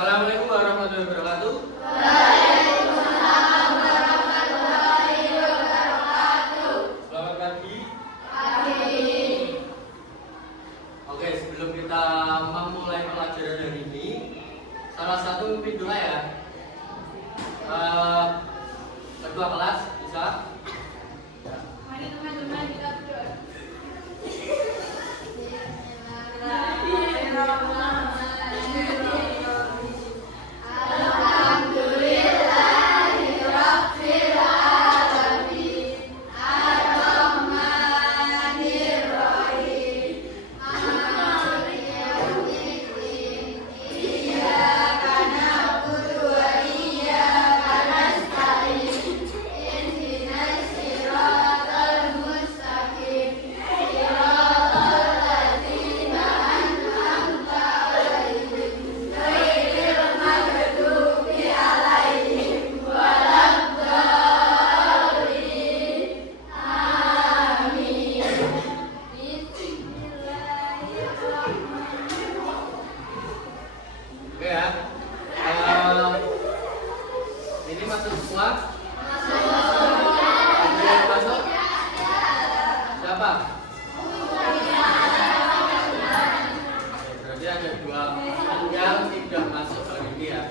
Assalamualaikum warahmatullahi wabarakatuh. Waalaikumsalam warahmatullahi wabarakatuh. Selamat pagi. Oke, sebelum kita memulai pelajaran hari ini, salah satu mimpi doa ya. Ketua kelas bisa. Mari teman-teman kita berdoa. Alhamdulillahirabbil alamin. Ar-Rahmanir-Rahim. Maliki yaumiddin. Iyyaka na'budu wa iyyaka nasta'in. Ihdinas siratal mustaqim. Siratal ladzina an'amta 'alaihim ghairil maghdubi 'alaihim waladdallin. Amin. Bismillahirrahmanirrahim. Oke ya. Ini masuk semua? Ada yang masuk? Siapa? Berarti ada dua yang tidak masuk hari ini ya.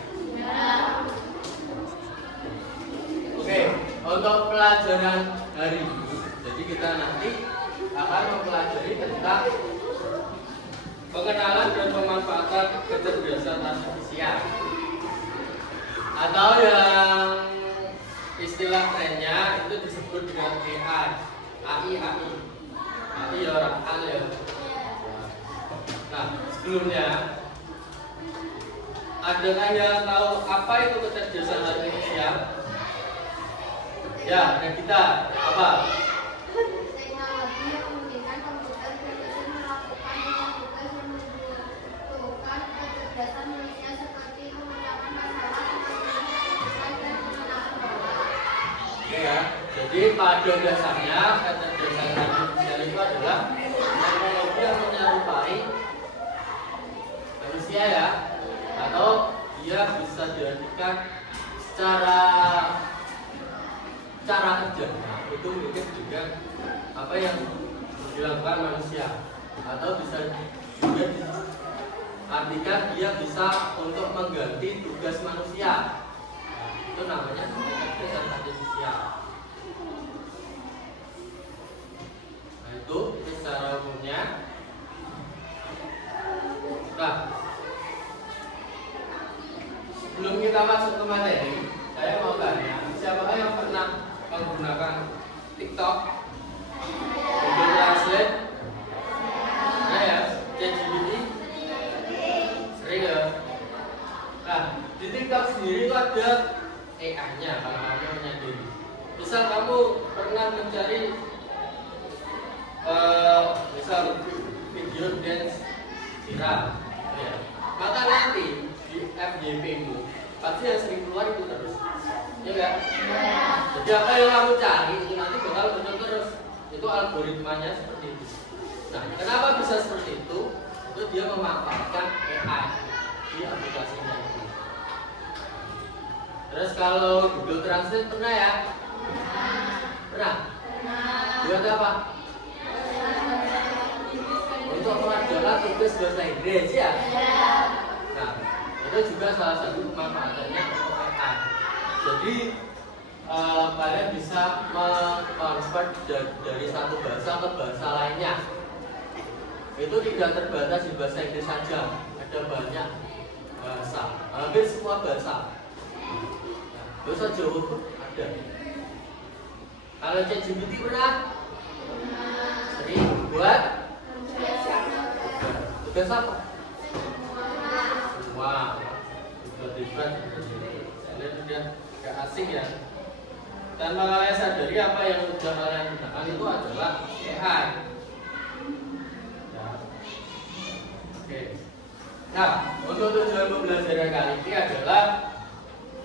Oke, untuk pelajaran hari ini, jadi kita nanti akan mempelajari tentang pengenalan dan pemanfaatan kecerdasan artifisial, atau yang istilah trennya itu disebut dengan AI. AI ya orang al ya. Nah, sebelumnya adakah yang tahu apa itu kecerdasan artifisial? Ya, dan kita apa? Teknologi yang memungkinkan komputer dan mesin melakukan banyak tugas yang membutuhkan kecerdasan manusia seperti memecahkan masalah, mengatur dan mengenal pola. Oke ya. Jadi pada dasarnya kecerdasan artifisial itu adalah teknologi yang menyerupai manusia ya, atau dia bisa diartikan secara cara kerja. Nah, itu mungkin juga apa yang dilakukan manusia, atau bisa juga diartikan dia bisa untuk mengganti tugas manusia. Nah, itu namanya kecerdasan artifisial. Nah, itu secara umumnya. Nah, sebelum kita masuk ke materi, saya mau tanya, siapakah yang pernah menggunakan TikTok, Google Translate, nah ya, ChatGPT? Sering ya? Nah, di TikTok sendiri itu ada AI-nya, kalau kamu menyadari. Misal kamu pernah mencari misal video dance viral, ya, maka nanti di FYP-mu pasti yang sering keluar itu terus, ya enggak? Jadi apa yang kamu cari itu nanti bakal muncul terus. Itu algoritmanya seperti itu. Nah, kenapa bisa seperti itu? Itu dia memanfaatkan AI di aplikasinya itu. Terus kalau Google Translate pernah ya? Pernah? Buat apa? Untuk mengerjakan tugas bahasa Inggris ya? Nah, itu juga salah satu pemanfaatannya untuk AI. Jadi kalian bisa mengkonvert dari satu bahasa ke bahasa lainnya. Itu tidak terbatas di bahasa Inggris saja, ada banyak bahasa, hampir semua bahasa. Nah, bahasa Jawa pun ada. Kalau ChatGPT pernah? Sering buat tugas apa? Semua. Buat kalian sudah gak asing ya. Tanpa kalian sadari apa yang sudah kalian gunakan itu adalah AI. Ya. Oke. Nah, untuk tujuan pembelajaran kali ini adalah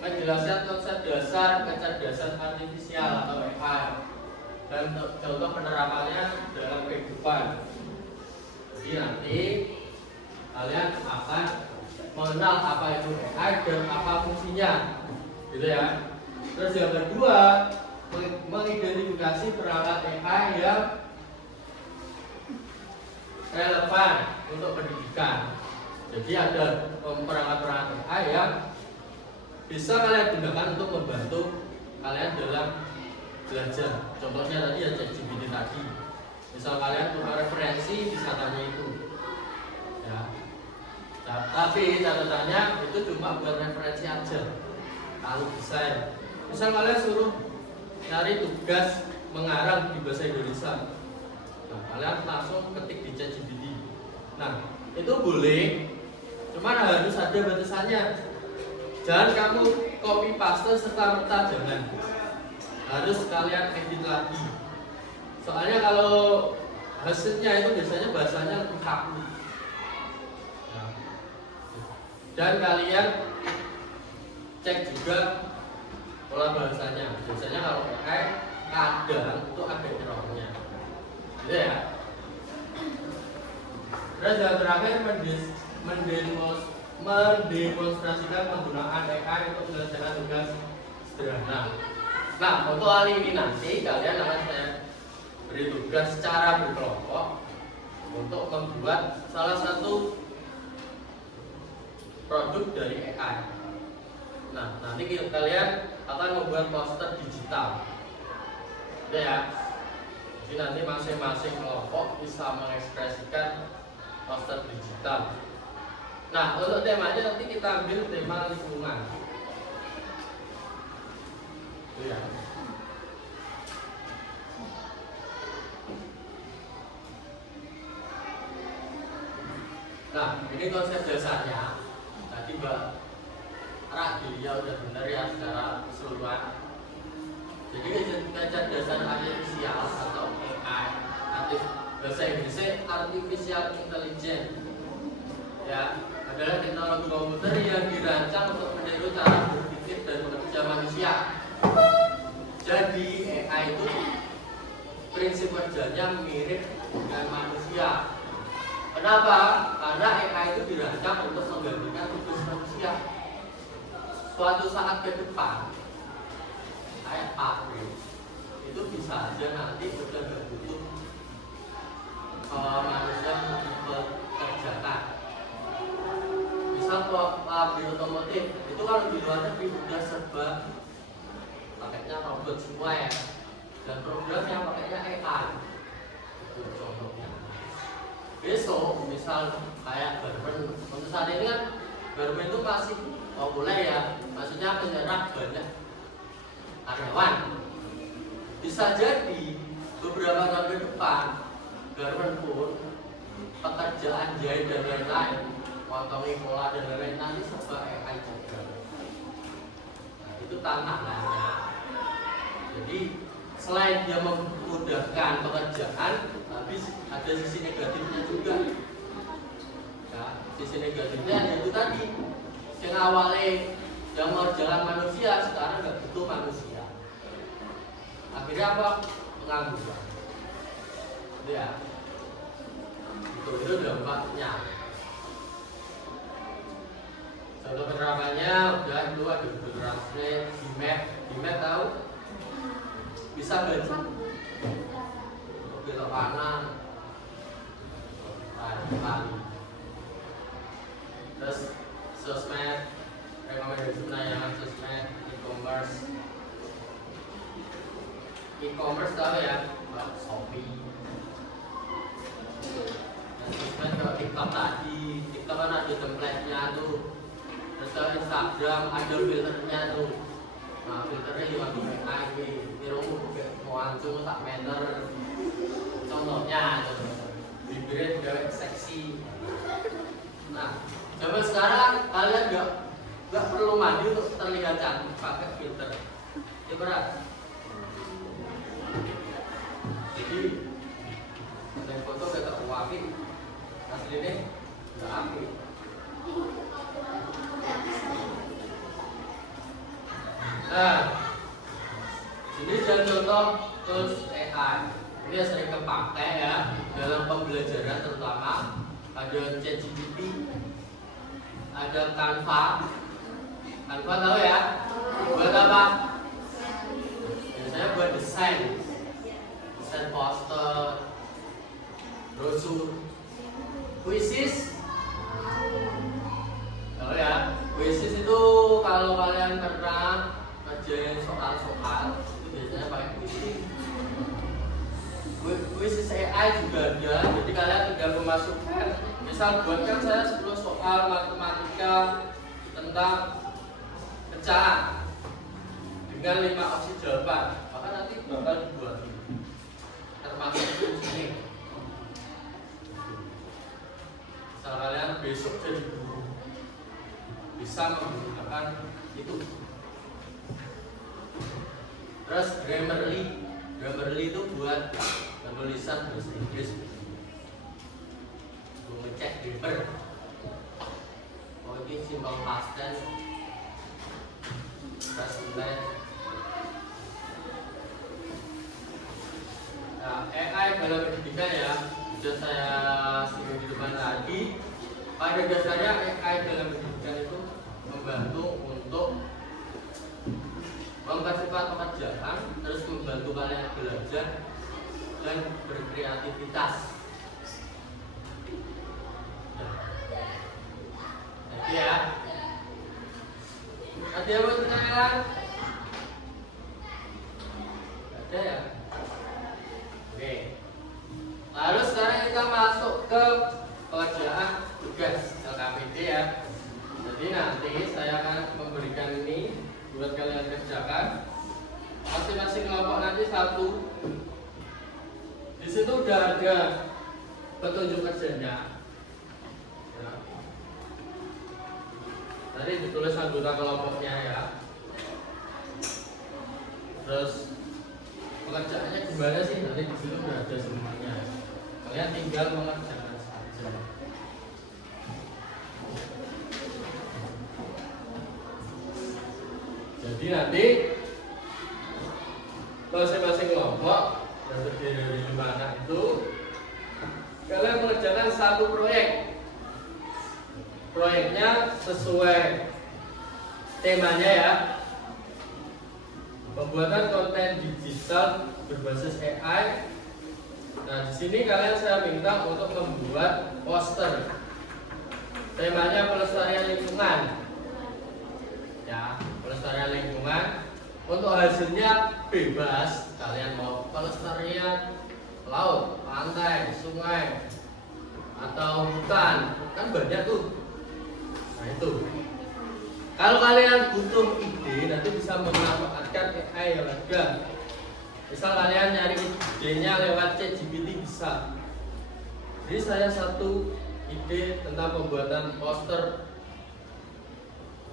menjelaskan konsep dasar kecerdasan artifisial atau AI dan contoh penerapannya dalam kehidupan. Jadi nanti kalian akan mengenal apa itu AI dan apa fungsinya, gitu ya. Terus yang kedua, mengidentifikasi perangkat AI yang relevan untuk pendidikan. Jadi ada perangkat-perangkat AI yang bisa kalian gunakan untuk membantu kalian dalam belajar. Contohnya tadi ya ChatGPT tadi. Misal kalian punya referensi bisa tanya itu. Ya. Tapi catatannya itu cuma buat referensi aja. Kalau bisa ya. Misal kalian suruh cari tugas mengarang di bahasa Indonesia. Nah, kalian langsung ketik di ChatGPT. Nah, itu boleh. Cuman harus ada batasannya. Jangan kamu copy paste serta-merta, jangan. Harus kalian edit lagi. Soalnya kalau hasilnya itu biasanya bahasanya lebih kaku. Nah, dan kalian cek juga pola bahasanya. Biasanya kalau AI kadang itu ada errornya. Gitu ya. Terus yang terakhir mendemonstrasikan penggunaan AI untuk menyelesaikan tugas sederhana. Nah, untuk kali ini nanti kalian akan saya beri tugas secara berkelompok untuk membuat salah satu produk dari AI. Nah, nanti kalian akan membuat poster digital. Gitu ya. Jadi nanti masing-masing kelompok bisa mengekspresikan poster digital. Nah, untuk temanya nanti kita ambil tema lingkungan. Ya. Nah, ini konsep dasarnya. Tadi Mbak Radia udah benar ya secara keseluruhan. Jadi kecerdasan artifisial atau AI, bahasa Inggrisnya artificial intelligence, ya, adalah teknologi komputer yang dirancang untuk meniru cara berpikir dan bekerja manusia. Jadi AI itu prinsip kerjanya mirip dengan manusia. Kenapa? Karena AI itu dirancang untuk menggantikan tugas manusia. Suatu saat ke depan, kayak pabrik itu bisa aja nanti udah nggak butuh manusia untuk bekerjakan. Misal pabrik otomotif itu kalau di luar negeri udah serba pakainya robot semua ya, dan programnya pakainya AI. Itu contohnya. Besok misal kayak garmen, untuk saat ini kan garmen itu masih populer ya, maksudnya menyerap banyak karyawan. Bisa jadi beberapa tahun ke depan garmen pun pekerjaan jahit dan lain-lain, potongi pola dan lain-lain nanti serba AI juga. Nah, itu tantangannya. Jadi selain dia memudahkan pekerjaan, tapi ada sisi negatifnya juga. Ya, sisi negatifnya yaitu tadi yang awalnya yang mengerjakan manusia sekarang nggak butuh manusia. Akhirnya apa? Pengangguran. Ya, itu dampaknya. Contoh penerapannya udah itu ada beberapa di map tahu? Bisa baca belok kanan kali. Terus sosmed, rekomendasi penayangan sosmed, e-commerce tahu ya, Shopee. Dan sosmed kalau TikTok tadi, TikTok kan ada template-nya tuh. Terus kalau Instagram ada filternya tuh. Nah, filternya juga bisa irung mau langsung tak meter. Contohnya bibirnya juga seksi. Nah, zaman sekarang kalian nggak perlu mandi untuk terlihat cantik pakai filter. Ya berat. Jadi ada foto kata wapi aslinya nggak api. Nah, ini contoh tools AI. Ini yang sering kepakai ya dalam pembelajaran, terutama ada ChatGPT. ada Canva. Canva tahu ya? Buat apa? Biasanya buat desain poster, brosur. Quizzes tahu ya? Quizzes itu kalau kalian pernah ngerjain soal-soal itu biasanya pakai quizzes. Quizzes AI juga ada, jadi kalian tinggal memasukkan, misal buatkan saya 10 soal matematika tentang pecahan dengan 5 opsi jawaban, maka nanti bakal dibuat termasuk di sini. Misal kalian besok jadi guru bisa menggunakan itu. Terus Grammarly itu buat penulisan bahasa Inggris, ngecek paper. Oh ini simple past tense, present tense. Nah, AI dalam pendidikan ya, sudah saya singgung di depan tadi. Pada dasarnya AI dalam pendidikan itu membantu untuk mempercepat pekerjaan, terus membantu kalian belajar dan berkreativitas. Jadi ya, ada yang mau pertanyaan? Ada ya? Oke. Lalu sekarang kita masuk ke pekerjaan tugas LKPD ya. Jadi nanti saya akan memberikan ini buat kalian kerjakan. Masing-masing kelompok nanti satu. Di situ udah ada petunjuk kerjanya. Ya. Tadi ditulis anggota kelompoknya ya. Terus pekerjaannya gimana sih? Nanti di sini udah ada semuanya. Kalian tinggal mengerjakan saja. Jadi nanti masing-masing kelompok yang terdiri dari 5 anak itu kalian mengerjakan satu proyek. Proyeknya sesuai temanya ya. Pembuatan konten digital berbasis AI. Nah, di sini kalian saya minta untuk membuat poster. Temanya pelestarian lingkungan. Ya, pelestarian lingkungan. Untuk hasilnya bebas, kalian mau pelestarian laut, pantai, sungai, atau hutan, kan banyak tuh. Nah itu. Kalau kalian butuh ide, nanti bisa memanfaatkan AI yang ada. Misal kalian nyari idenya lewat ChatGPT bisa. Jadi saya satu ide tentang pembuatan poster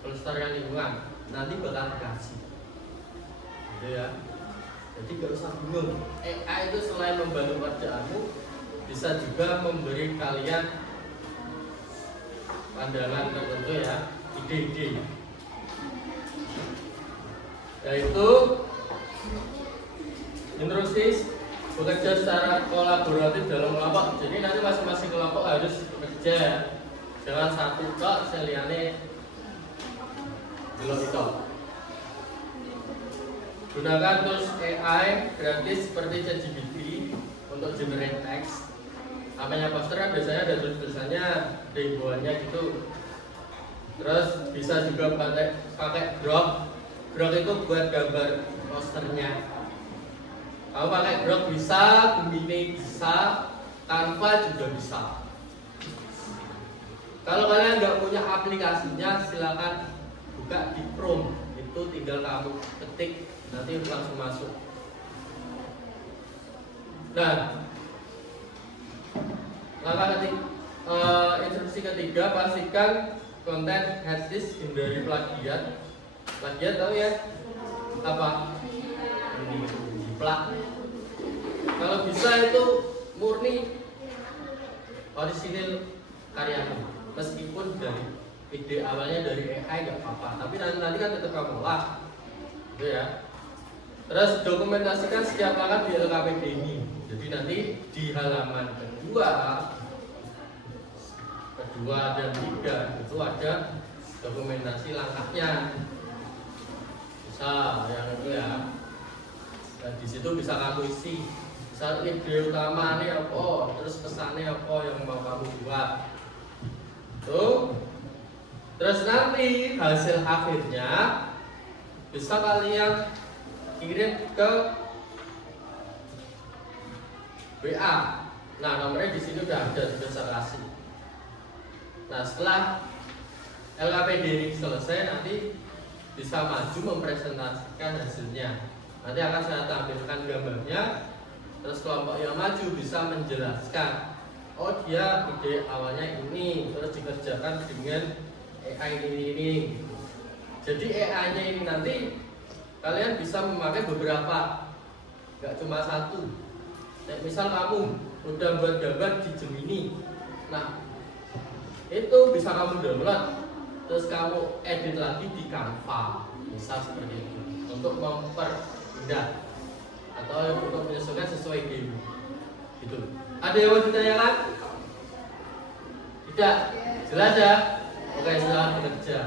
pelestarian lingkungan, nanti bakal dikasih. Gitu ya. Jadi gak usah bingung. AI itu selain membantu kerjaanmu, bisa juga memberi kalian pandangan tertentu ya, ide-ide. Yaitu instruksi bekerja secara kolaboratif dalam kelompok. Jadi nanti masing-masing kelompok harus bekerja, jangan satu tok seliane belum itu. Gunakan tools AI gratis seperti ChatGPT untuk generate text. Namanya poster kan biasanya ada tulisannya, ribuannya gitu. Terus bisa juga pakai Grok. Grok itu buat gambar posternya. Kalau pakai Grok bisa, Gemini bisa, Canva juga bisa. Kalau kalian nggak punya aplikasinya, silakan buka di Chrome. Itu tinggal kamu ketik, nanti langsung masuk. Nah, langkah instruksi ketiga, pastikan konten headlist hindari plagiat. Plagiat tahu ya? Apa? Jiplak. Kalau bisa itu murni orisinil karyamu, meskipun dari ide awalnya dari AI nggak apa-apa, tapi nanti kan tetap kamu olah, gitu ya. Terus dokumentasikan setiap langkah di LKPD ini. Jadi nanti di halaman kedua 2 dan 3 itu ada dokumentasi langkahnya. Bisa yang itu ya. Dan di situ bisa kamu isi. Misal ide utama ini apa, terus pesannya apa yang mau kamu buat. Tuh. Terus nanti hasil akhirnya bisa kalian kirim ke WA. Nah, nomornya di sini udah ada, sudah saya kasih. Nah, setelah LKPD ini selesai, nanti bisa maju mempresentasikan hasilnya. Nanti akan saya tampilkan gambarnya. Terus kelompok yang maju bisa menjelaskan, oh dia ide awalnya ini, terus dikerjakan dengan AI ini. Jadi AI-nya ini nanti kalian bisa memakai beberapa, nggak cuma satu. Misal kamu udah buat gambar di Gemini, nah itu bisa kamu download, terus kamu edit lagi di Canva, misal seperti itu, untuk mempermudah atau untuk menyesuaikan sesuai game. Gitu. Ada yang mau ditanyakan? Tidak? Jelas ya? Oke, silahkan bekerja.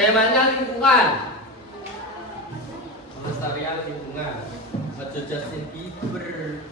Temanya lingkungan, pelestarian lingkungan. Aja Justin Bieber.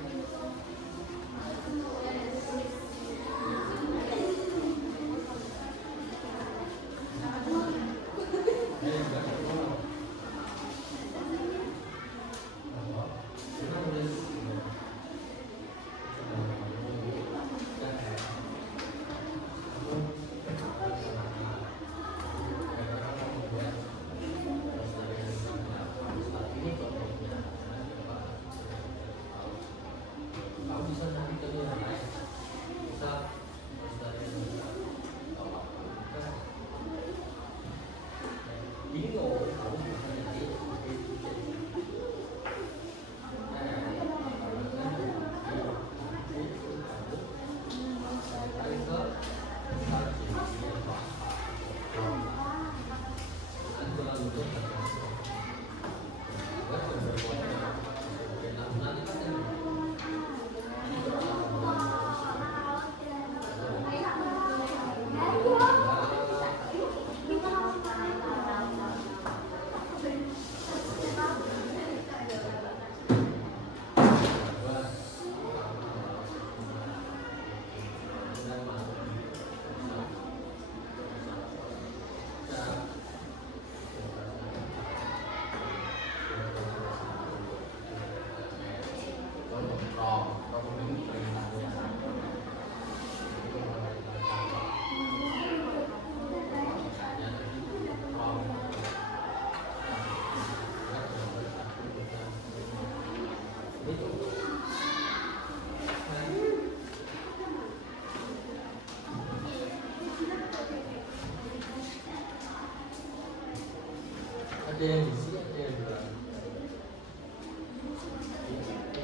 Ada yang di sini, ada yang di belakang.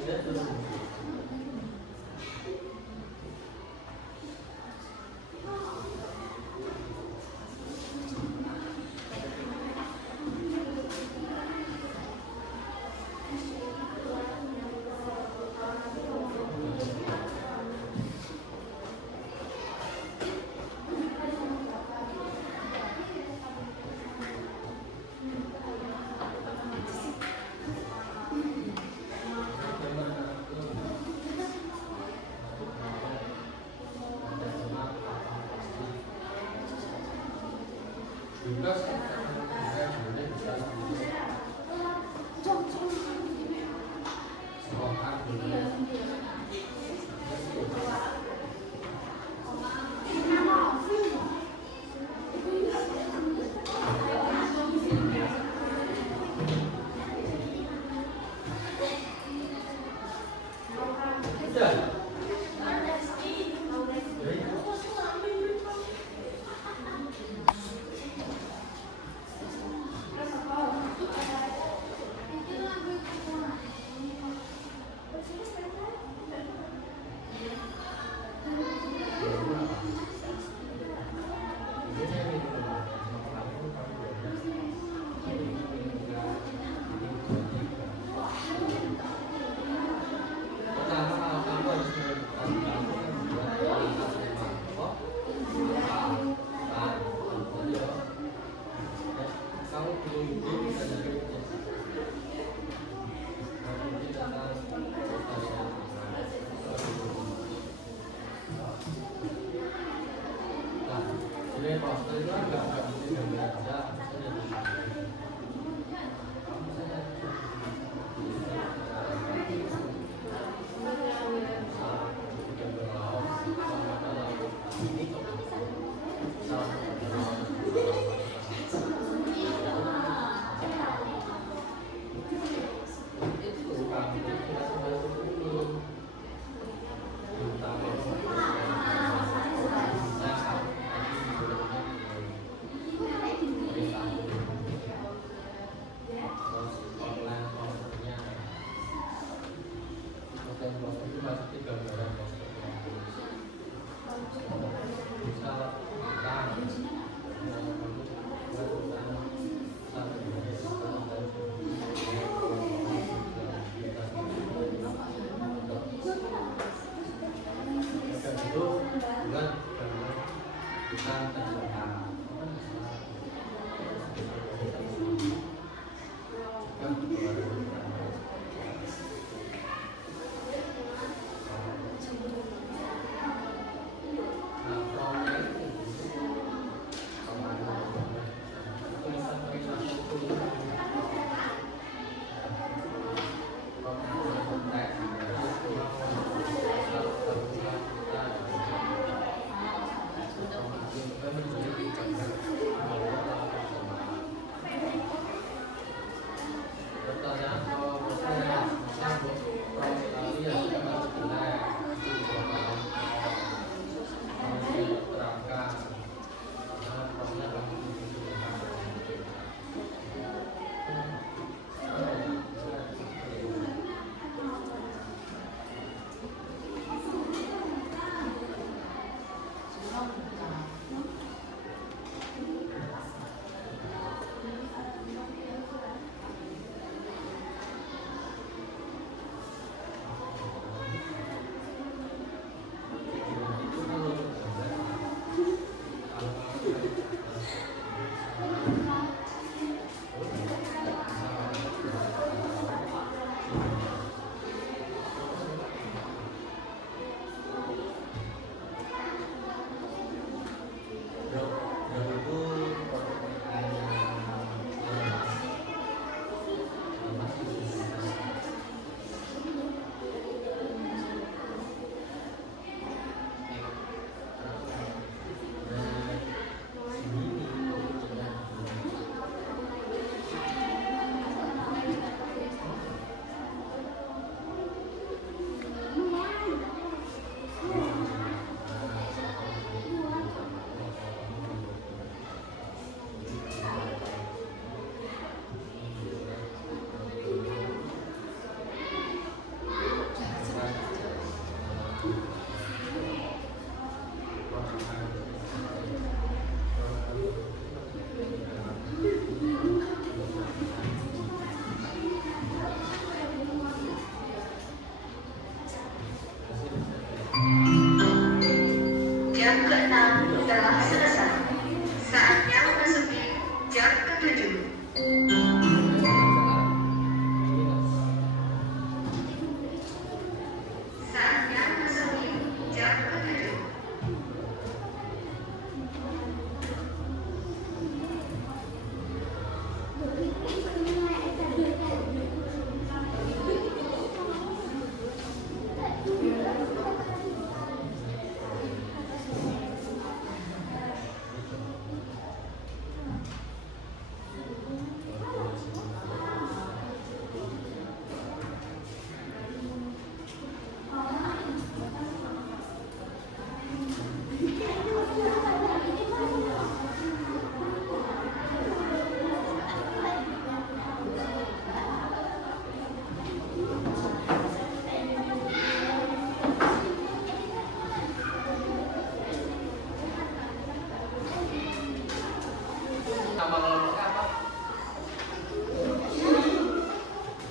Lihat dulu. Bebas, boleh bisa sekolah boleh. Sudah.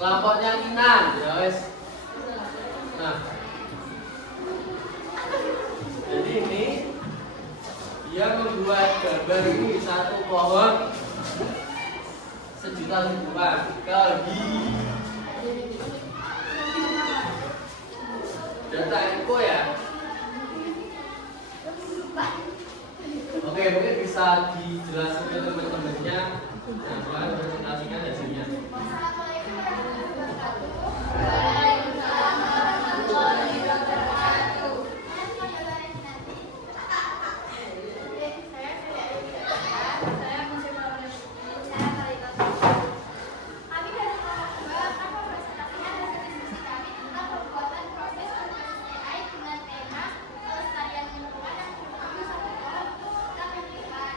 kelompoknya Kinan, ya wes. Nah, jadi ini dia membuat gambar ini satu pohon sejuta ribuan kali data info ya. Oke, mungkin bisa dijelaskan ke teman-temannya dan soal presentasikan hasilnya. Assalamualaikum warahmatullahi wabarakatuh. Waalaikumsalam warahmatullahi wabarakatuh. Saya mencoba saya Kalitas. Kami dari kelompok 2 akan mempresentasikan hasil diskusi kami tentang pembuatan proses berbasis AI dengan tema kelestarian lingkungan yang merupakan satu pohon untuk tetap lingkungan.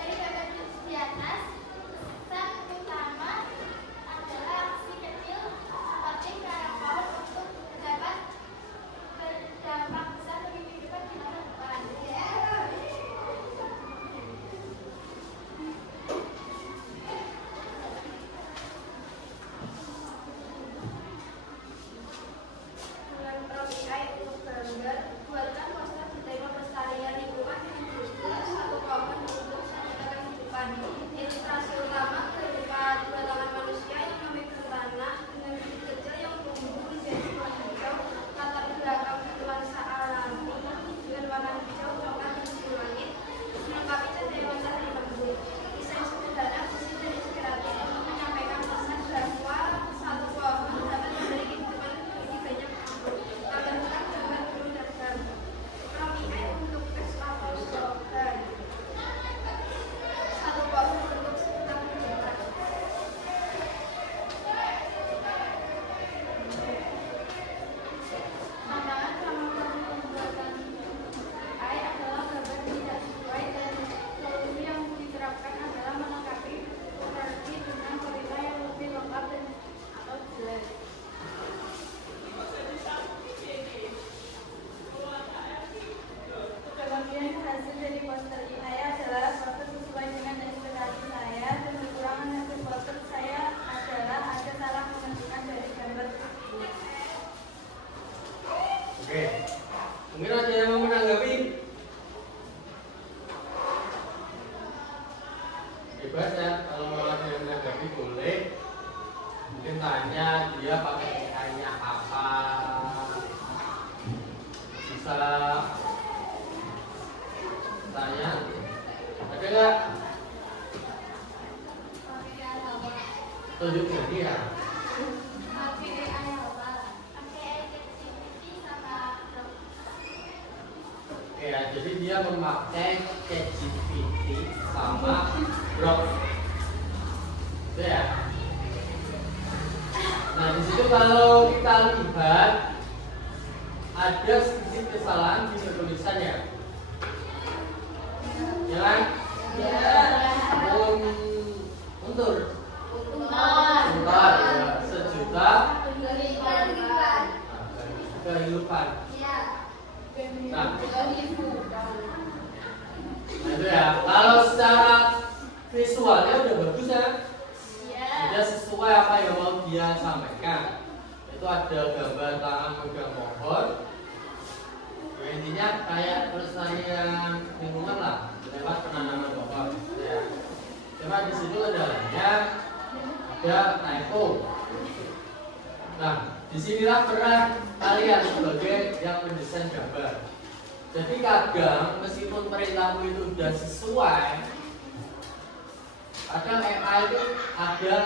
Dari gambar di atas, pesan utama adalah aksi kecil seperti menanam pohon untuk dapat berdampak besar bagi kehidupan di masa depan. Dengan Profi AI untuk gambar, buatkan poster bertema pelestarian lingkungan dengan judul satu pohon untuk satu kehidupan. Ilustrasi utama berupa dua tangan manusia yang memegang tanah dengan bibit kecil yang tumbuh menjadi buah hijau. Latar belakang nuansa alami dengan warna hijau, coklat, dan biru langit melengkapi cahaya matahari lembut. Desain sederhana, bersih, dan inspiratif untuk menyampaikan pesan bahwa satu pohon dapat memberi kehidupan bagi banyak makhluk. Tambahkan gambar burung dan gagak. Profi AI untuk eksplorator slogan. Satu pohon untuk sekitar kehidupan. Tantangan selama pembuatan AI adalah gambar tidak sesuai dan solusi yang diterapkan adalah melengkapi versi dengan cerita yang lebih lengkap dan atau jelas. Kelebihan hasil dari poster AI adalah poster sesuai dengan ekspektasi saya dan kekurangan hasil poster saya adalah ada salah menentukan dari gambar tersebut. Oke, mungkin ada yang mau menanggapi? Bebas ya, kalau ada yang menanggapi boleh. Mungkin tanya dia pakai AI-nya apa, bisa tanya. Ada nggak? Tunjuk jadi ya. Oke ya, jadi dia memakai ChatGPT sama Grok. Itu ya. Nah, di situ kalau kita lihat ada sedikit kesalahan di tulisannya. Ya kan? Untur. Untar ya, sejuta kehidupan. Nah, itu ya. Kalau secara visualnya udah bagus ya. Sudah sesuai apa yang mau dia sampaikan. Itu ada gambar tangan pegang pohon. Ya, intinya kayak pelestarian lingkungan lah lewat penanaman pohon. Ya. Cuma di situ kendalanya ada typo. Nah, disinilah peran kalian sebagai yang mendesain gambar. Jadi kadang meskipun perintahmu itu sudah sesuai, kadang AI itu ada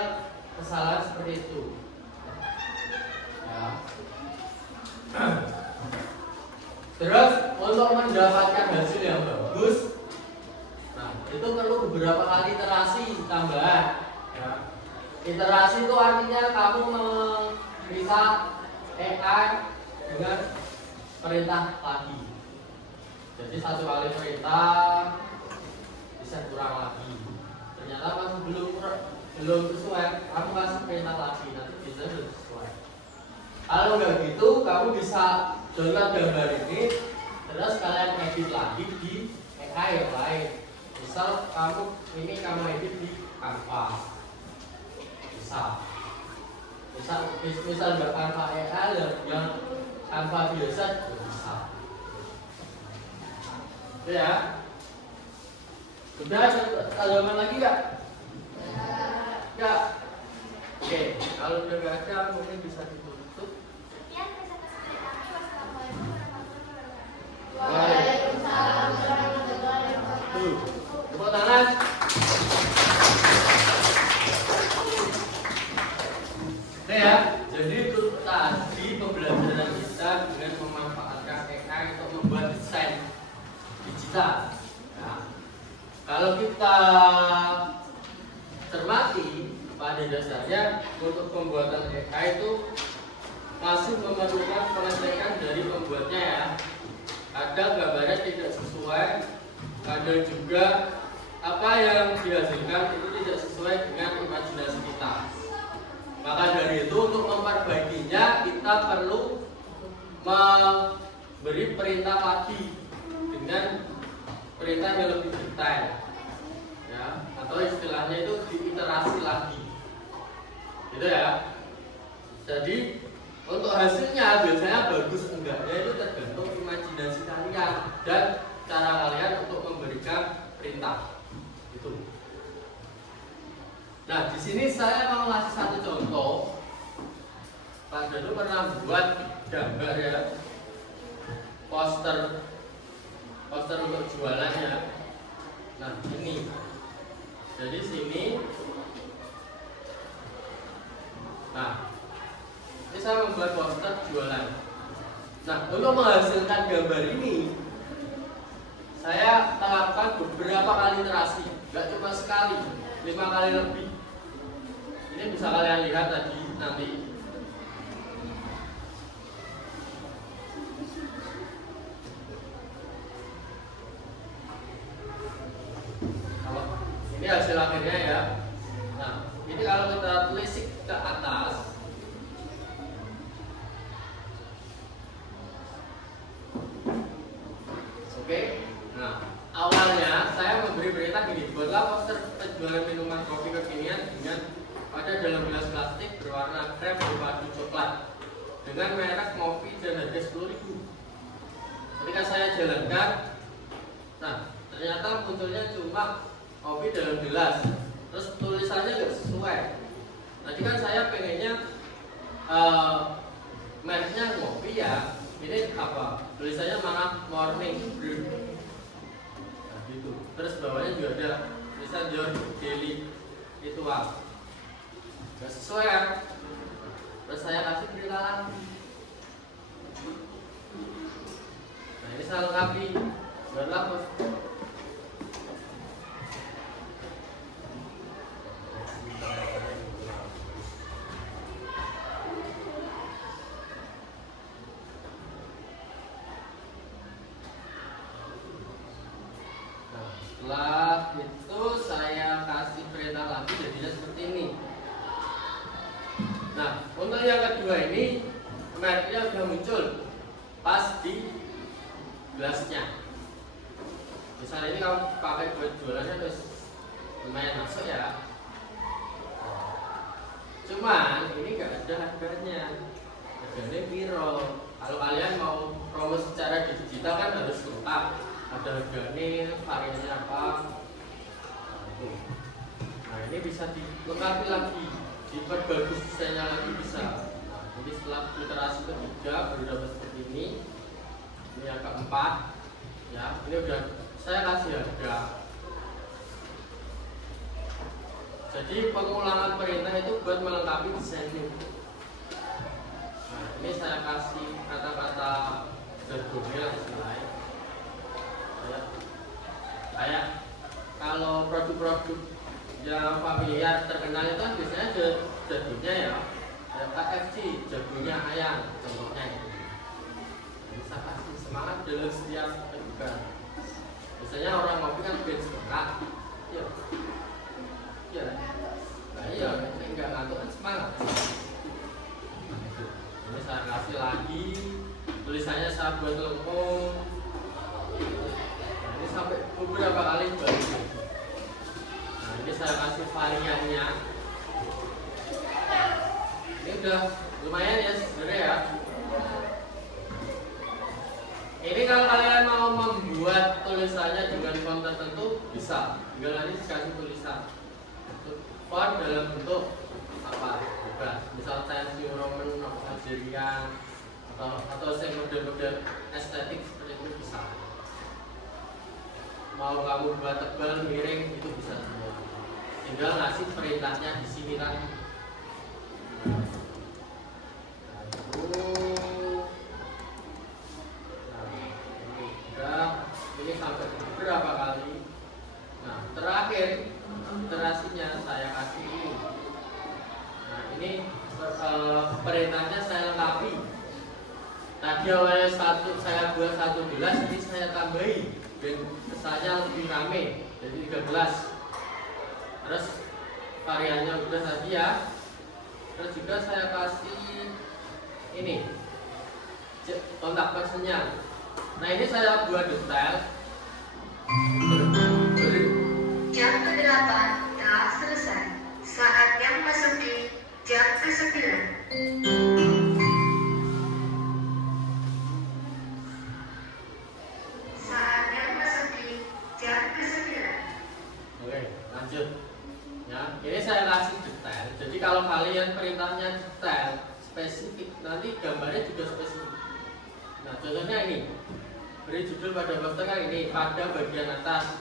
kesalahan seperti itu. Ya. Terus untuk mendapatkan hasil yang bagus, nah itu perlu beberapa kali iterasi tambahan. Ya. Iterasi itu artinya kamu meminta AI dengan perintah lagi. Jadi satu kali perintah bisa kurang lagi. Ternyata masih belum sesuai, kamu kasih perintah lagi, nanti bisa sudah sesuai. Kalau nggak gitu, kamu bisa download gambar ini, terus kalian edit lagi di AI yang lain. Misal kamu edit di Canva, bisa. misal nggak Canva AI yang Canva biasa juga bisa. Oke ya. Udah ada halaman lagi nggak? Nggak. Oke, kalau udah nggak ada mungkin bisa ditutup. Sekian presentasi dari kami. Wassalamualaikum warahmatullahi wabarakatuh. Waalaikumsalam warahmatullahi wabarakatuh. Tuh, tepuk tangan. Oke ya, jadi itu tadi pembelajaran kita dengan memanfaatkan AI untuk membuat desain digital. Ya. Kalau kita cermati pada dasarnya untuk pembuatan AI itu masih memerlukan pengecekan dari pembuatnya ya. Ada gambarnya tidak sesuai, ada juga apa yang dihasilkan itu tidak sesuai dengan imajinasi kita. Maka dari itu untuk memperbaikinya kita perlu memberi perintah lagi dengan perintah yang lebih detail, ya, atau istilahnya itu diiterasi lagi, gitu ya. Jadi untuk hasilnya biasanya bagus enggaknya itu tergantung imajinasi kalian dan cara kalian untuk memberikan perintah. Itu. Nah, di sini saya mau ngasih satu contoh. Pak Danu pernah buat gambar ya, poster untuk jualannya. Nah, ini. Jadi sini. Nah, ini saya membuat poster jualan. Nah, untuk menghasilkan gambar ini, saya lakukan beberapa kali iterasi, nggak cuma sekali, 5 kali lebih. Ini bisa kalian lihat tadi nanti. Kalau ini hasil akhirnya ya. Nah, ini kalau kita telisik ke atas, oke. Nah, awalnya saya memberi perintah gini, buatlah poster penjualan minuman kopi kekinian dengan pada dalam gelas plastik berwarna krem berpadu coklat dengan merek Mopi dan harga 10.000. Ketika saya jalankan, nah ternyata munculnya cuma Mopi dalam gelas, terus tulisannya nggak sesuai. Tadi kan saya pengennya mereknya Mopi ya, ini apa? Tulisannya malah Morning Brew. Nah, gitu. Terus bawahnya juga ada tulisan Your Daily Ritual. Gak sesuai ya. Terus saya kasih perintah lagi. Nah, ini saya lengkapi. Buatlah poster. Nah, setelah itu saya kasih perintah lagi jadinya seperti ini. Nah, untuk yang kedua ini mereknya sudah muncul pas di gelasnya. Misalnya ini kamu pakai buat jualannya terus lumayan masuk ya. Cuman ini nggak ada harganya. Harganya piro. Kalau kalian mau promo secara digital kan harus lengkap. Ada harganya, variannya apa. Nah, ini bisa dilengkapi lagi, diperbagus desainnya lagi bisa. Nah, jadi setelah iterasi ketiga baru dapat seperti ini. Ini yang keempat, ya. Ini udah saya kasih harga. Jadi pengulangan perintah itu buat melengkapi desainnya. Nah, ini saya kasih kata-kata jargonnya istilahnya. Kayak kalau produk-produk yang familiar terkenal itu kan biasanya ada jargonnya ya. Ada KFC, jargonnya ayam, contohnya itu. Bisa kasih semangat dalam setiap kegiatan. Biasanya orang ngopi kan biar semangat. Ya. Ya. Nah, iya, enggak ngantuk kan semangat. Ini saya kasih lagi, tulisannya saya buat lengkung. Nah, ini sampai beberapa kali balik. Nah, ini saya kasih variannya. Ini sudah lumayan ya sebenarnya ya. Ini kalau kalian mau membuat tulisannya dengan font tertentu bisa, tinggal nanti dikasih tulisan font dalam bentuk apa bebas, misal Times New Roman atau Algerian atau yang model-model estetik seperti itu bisa. Mau kamu buat tebal miring itu bisa semua, tinggal ngasih perintahnya di sini kan. Ini sampai berapa kali. Nah terakhir iterasinya saya kasih ini. Nah ini perintahnya saya lengkapi. Tadi awalnya saya buat 1 gelas, ini saya tambahi dan kesannya lebih rame jadi 13. Terus variannya udah tadi ya. Terus juga saya kasih ini kontak personnya. Nah ini saya buat detail. Jam ke-8 telah selesai. Saatnya memasuki jam ke-9. Saatnya memasuki jam ke-9. Oke, lanjut. Ya, ini saya kasih detail. Jadi kalau kalian perintahnya detail, spesifik, nanti gambarnya juga spesifik. Nah, contohnya ini. Beri judul pada bab tengah ini pada bagian atas.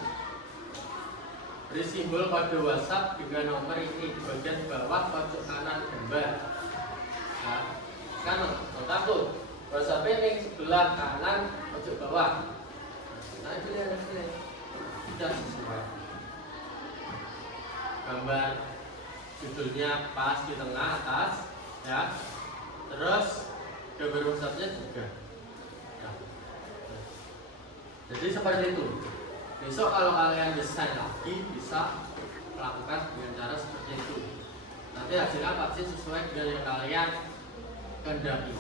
Beri simbol kode WhatsApp dengan nomor ini di bagian bawah pojok kanan gambar. Nah, kan kontak tuh. WhatsApp ini sebelah kanan pojok bawah. Nah, itu ya, sudah sesuai. Gambar judulnya pas di tengah atas, ya. Terus gambar WhatsApp-nya juga. Jadi seperti itu. Besok kalau kalian desain lagi bisa melakukan dengan cara seperti itu. Nanti hasilnya pasti sesuai dengan yang kalian kehendaki.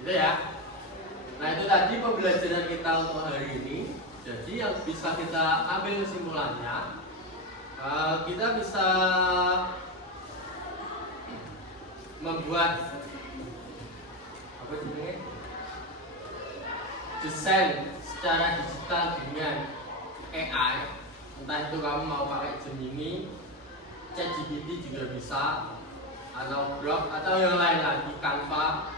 Gitu ya. Nah itu tadi pembelajaran kita untuk hari ini. Jadi yang bisa kita ambil kesimpulannya, kita bisa membuat apa namanya? Desain secara digital dengan AI, entah itu kamu mau pakai Gemini, ChatGPT juga bisa, atau Grok atau yang lain lagi, Canva.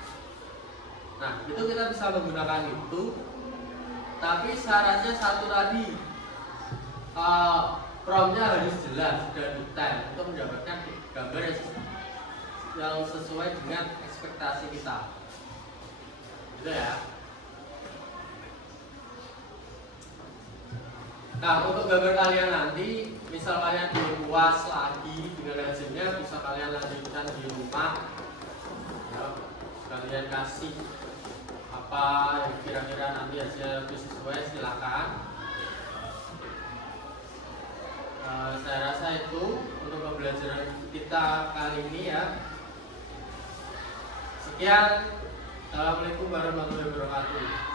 Nah itu kita bisa menggunakan itu, tapi syaratnya satu tadi, promptnya harus jelas dan detail untuk mendapatkan gambar yang sesuai dengan ekspektasi kita. Gitu ya. Nah untuk gambar kalian nanti, misal kalian belum puas lagi dengan hasilnya, bisa kalian lanjutkan di rumah ya, sekalian kasih apa yang kira-kira nanti hasilnya lebih sesuai, silakan. Saya rasa itu untuk pembelajaran kita kali ini ya. Sekian, assalamualaikum warahmatullahi wabarakatuh.